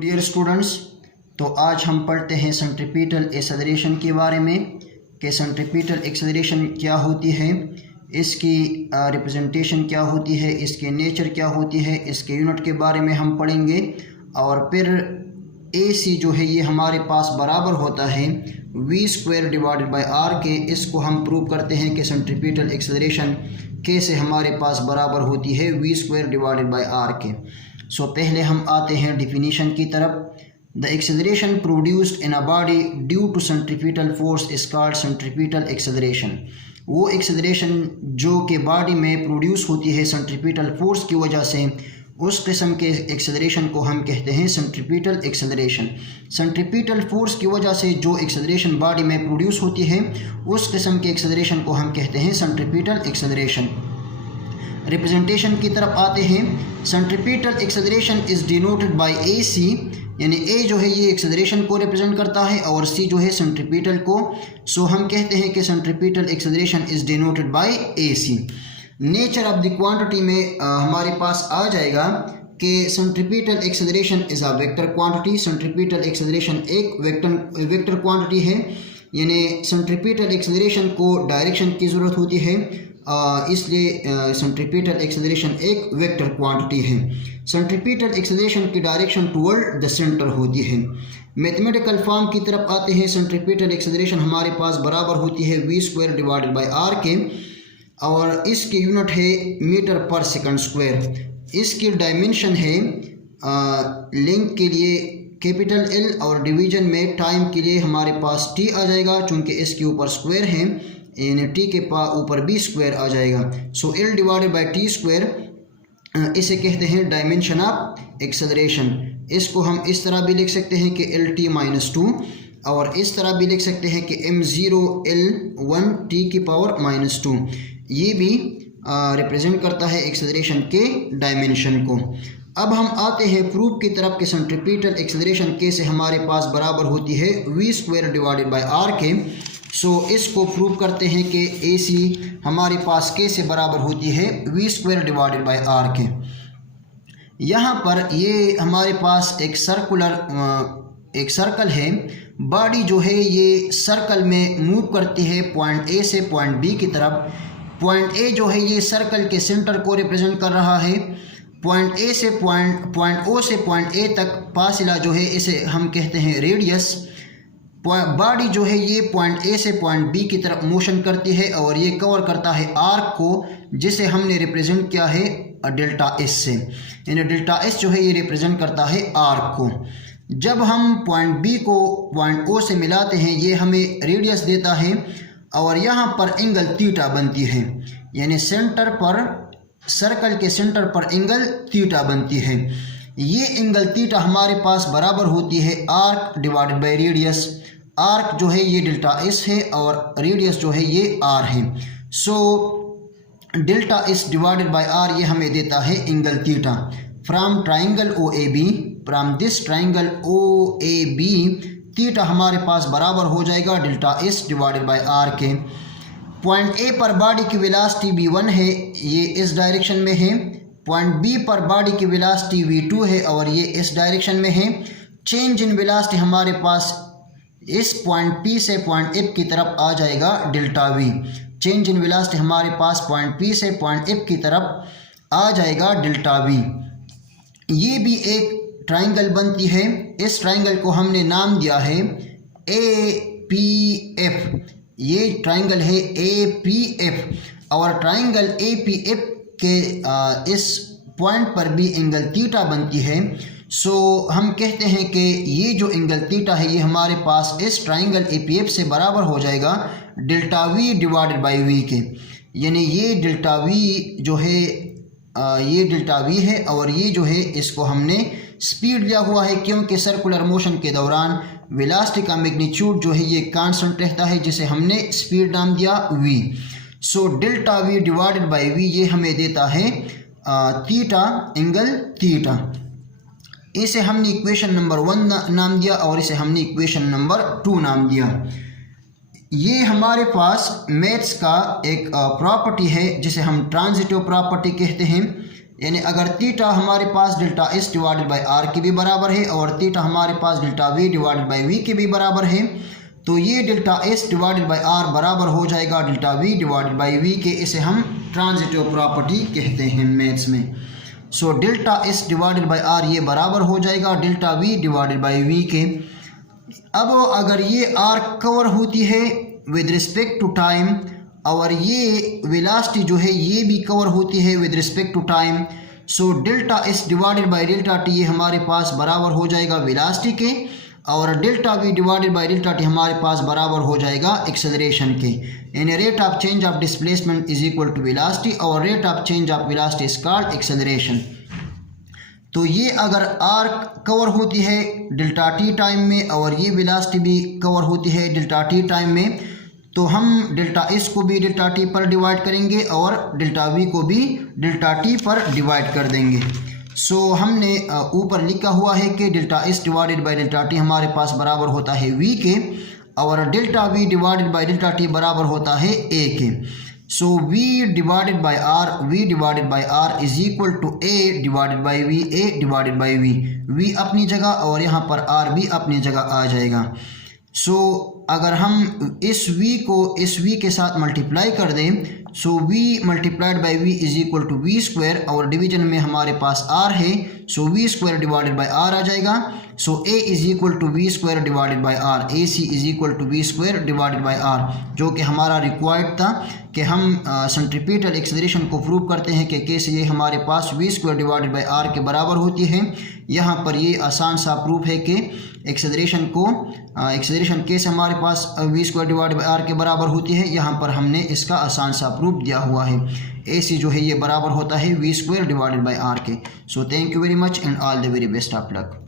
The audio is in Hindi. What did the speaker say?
डियर स्टूडेंट्स, तो आज हम पढ़ते हैं सेंट्रीपिटल एक्सेलरेशन के बारे में कि सेंट्रीपिटल एक्सेलरेशन क्या होती है, इसकी रिप्रेजेंटेशन क्या होती है, इसके नेचर क्या होती है, इसके यूनिट के बारे में हम पढ़ेंगे। और फिर AC जो है ये हमारे पास बराबर होता है v² डिवाइडेड बाय r के। इसको हम प्रूव करते हैं कि सेंट्रीपिटल एक्सेलरेशन कैसे हमारे पास बराबर होती है v² डिवाइडेड बाय r के। सो पहले हम आते हैं डिफिनीशन की तरफ। The acceleration produced in a body due to centripetal force is called centripetal acceleration. वो एक्सेलरेशन जो कि बॉडी में प्रोड्यूस होती है सेंट्रीपिटल फोर्स की वजह से, उस किस्म के एक्सेलरेशन को हम कहते हैं सेंट्रीपिटल एक्सेलरेशन। सेंट्रीपिटल फोर्स की वजह से जो एक्सेलरेशन बॉडी में प्रोड्यूस होती है, उस किस्म के एक्सेलरेशन को हम कहते हैं सेंट्रीपिटल एक्सेलरेशन। रिप्रेजेंटेशन की तरफ आते हैं। Centripetal acceleration is denoted by AC, यानी A जो है ये एक्सेलरेशन को रिप्रेजेंट करता है और C जो है सेंट्रीपिटल को। सो हम कहते हैं कि centripetal acceleration is denoted by AC। Nature of the quantity में हमारे पास आ जाएगा कि centripetal acceleration is a vector quantity. Centripetal acceleration एक वेक्टर क्वांटिटी है, यानी सेंट्रीपिटल एक्सेलरेशन को डायरेक्शन की ज़रूरत होती है, इसलिए सेंट्रीपिटल एक्सेलरेशन एक वेक्टर क्वांटिटी है। सेंट्रीपिटल एक्सेलरेशन की डायरेक्शन टुवर्ड द सेंटर होती है। मैथमेटिकल फॉर्म की तरफ आते हैं। सेंट्रीपिटल एक्सेलरेशन हमारे पास बराबर होती है v² डिवाइडेड बाय r के, और इसकी यूनिट है मीटर पर सेकंड स्क्वायर। इसकी डायमेंशन है लेंथ के लिए कैपिटल L और डिवीजन में टाइम के लिए हमारे पास t आ जाएगा, चूँकि इसके ऊपर स्क्वायर है, यानी t के ऊपर b² आ जाएगा। सो L डिवाइडेड बाई t², इसे कहते हैं डायमेंशन ऑफ एक्सेलरेशन। इसको हम इस तरह भी लिख सकते हैं कि LT-2, और इस तरह भी लिख सकते हैं कि m0 L1 t⁻²। ये भी रिप्रेजेंट करता है एक्सेलरेशन के डायमेंशन को। अब हम आते हैं प्रूफ की तरफ कि सेंट्रीपिटल एक्सेलरेशन कैसे हमारे पास बराबर होती है v² डिवाइडेड बाय r के। सो इसको प्रूव करते हैं कि AC हमारे पास कैसे बराबर होती है v² डिवाइडेड बाय r के। यहाँ पर ये हमारे पास एक सर्कल है। बॉडी जो है ये सर्कल में मूव करती है पॉइंट A से पॉइंट B की तरफ। पॉइंट A जो है ये सर्कल के सेंटर को रिप्रेजेंट कर रहा है। पॉइंट O से पॉइंट A तक फासिला जो है इसे हम कहते हैं रेडियस। बॉडी जो है ये पॉइंट A से पॉइंट B की तरफ मोशन करती है और ये कवर करता है आर्क को, जिसे हमने रिप्रेजेंट किया है डेल्टा S से। यानी डेल्टा S जो है ये रिप्रेजेंट करता है आर्क को। जब हम पॉइंट B को पॉइंट O से मिलाते हैं, ये हमें रेडियस देता है और यहाँ पर एंगल थीटा बनती है, यानी सेंटर पर, सर्कल के सेंटर पर एंगल थीटा बनती है। ये एंगल थीटा हमारे पास बराबर होती है arc divided by radius. Arc जो है ये डेल्टा S है और रेडियस जो है ये r है। So delta S divided by r ये हमें देता है angle theta. From triangle OAB, from this triangle OAB, theta हमारे पास बराबर हो जाएगा delta S divided by r के। पॉइंट A पर बॉडी की वेलोसिटी v1 है, ये इस डायरेक्शन में है। पॉइंट B पर बॉडी की वेलोसिटी v2 है और ये इस डायरेक्शन में है। चेंज इन वेलोसिटी हमारे पास इस पॉइंट P से पॉइंट F की तरफ आ जाएगा delta V। Change in velocity हमारे पास पॉइंट P से पॉइंट F की तरफ आ जाएगा डेल्टा V। ये भी एक ट्राइंगल बनती है। इस ट्राइंगल को हमने नाम दिया है APF। ये ट्राइंगल है APF, और ट्राइंगल APF के इस पॉइंट पर भी एंगल थीटा बनती है। सो हम कहते हैं कि ये जो एंगल थीटा है ये हमारे पास इस ट्राइंगल APF से बराबर हो जाएगा delta V divided by V के। यानी ये डेल्टा V जो है ये डेल्टा V है, और ये जो है इसको हमने स्पीड लिया हुआ है, क्योंकि सर्कुलर मोशन के दौरान वेलोसिटी का मैग्नीट्यूड जो है ये कांस्टेंट रहता है, जिसे हमने स्पीड नाम दिया V। So delta V divided by V ये हमें देता है थीटा, एंगल थीटा। इसे हमने इक्वेशन नंबर 1 नाम दिया और इसे हमने इक्वेशन नंबर 2 नाम दिया। ये हमारे पास मैथ्स का एक प्रॉपर्टी है जिसे हम ट्रांजिटिव प्रॉपर्टी कहते हैं। यानी अगर थीटा हमारे पास delta S divided by R के भी बराबर है और थीटा हमारे पास delta V divided by V के भी बराबर है, तो ये delta S divided by R बराबर हो जाएगा delta V divided by V के। इसे हम ट्रांजिटिव प्रॉपर्टी कहते हैं मैथ्स में। So delta S divided by R ये बराबर हो जाएगा delta V divided by V के। अब अगर ये आर कवर होती है विद रिस्पेक्ट टू टाइम और ये वेलोसिटी जो है ये भी कवर होती है with respect to time, so delta S divided by delta T ये हमारे पास बराबर हो जाएगा वेलोसिटी के और delta V divided by delta T हमारे पास बराबर हो जाएगा एक्सेलरेशन के। यानी rate of change of displacement is equal to velocity और rate of change of velocity is called acceleration. तो ये अगर आर कवर होती है डेल्टा टी टाइम में और ये वेलोसिटी भी कवर होती है डेल्टा टी टाइम में, तो हम डेल्टा एस को भी डेल्टा टी पर डिवाइड करेंगे और डेल्टा वी को भी डेल्टा टी पर डिवाइड कर देंगे। सो हमने ऊपर लिखा हुआ है कि delta S divided by delta T हमारे पास बराबर होता है वी के और delta V divided by delta T बराबर होता है ए के। So V divided by R is equal to A divided by V, A divided by V अपनी जगह और यहाँ पर आर भी अपनी जगह आ जाएगा। सो अगर हम इस v को इस v के साथ मल्टीप्लाई कर दें, so v multiplied by V is equal to V square और डिवीजन में हमारे पास r है, so V square divided by r आ जाएगा। So a is equal to V square divided by r, A C is equal to V square divided by r, जो कि हमारा रिक्वायर्ड था कि हम सेंट्रीपिटल एक्सेलरेशन को प्रूव करते हैं कि कैसे ये हमारे पास V square divided by r के बराबर होती है। यहाँ पर ये आसान सा प्रूफ है कि एक्सेलरेशन कैसे हमारे पास V square divided by r के बराबर होती है। यहाँ पर हमने इसका आसान सा प्रूफ दिया हुआ है। ए सी जो है ये बराबर होता है V square divided by r के। So thank you very much and all the very best of luck.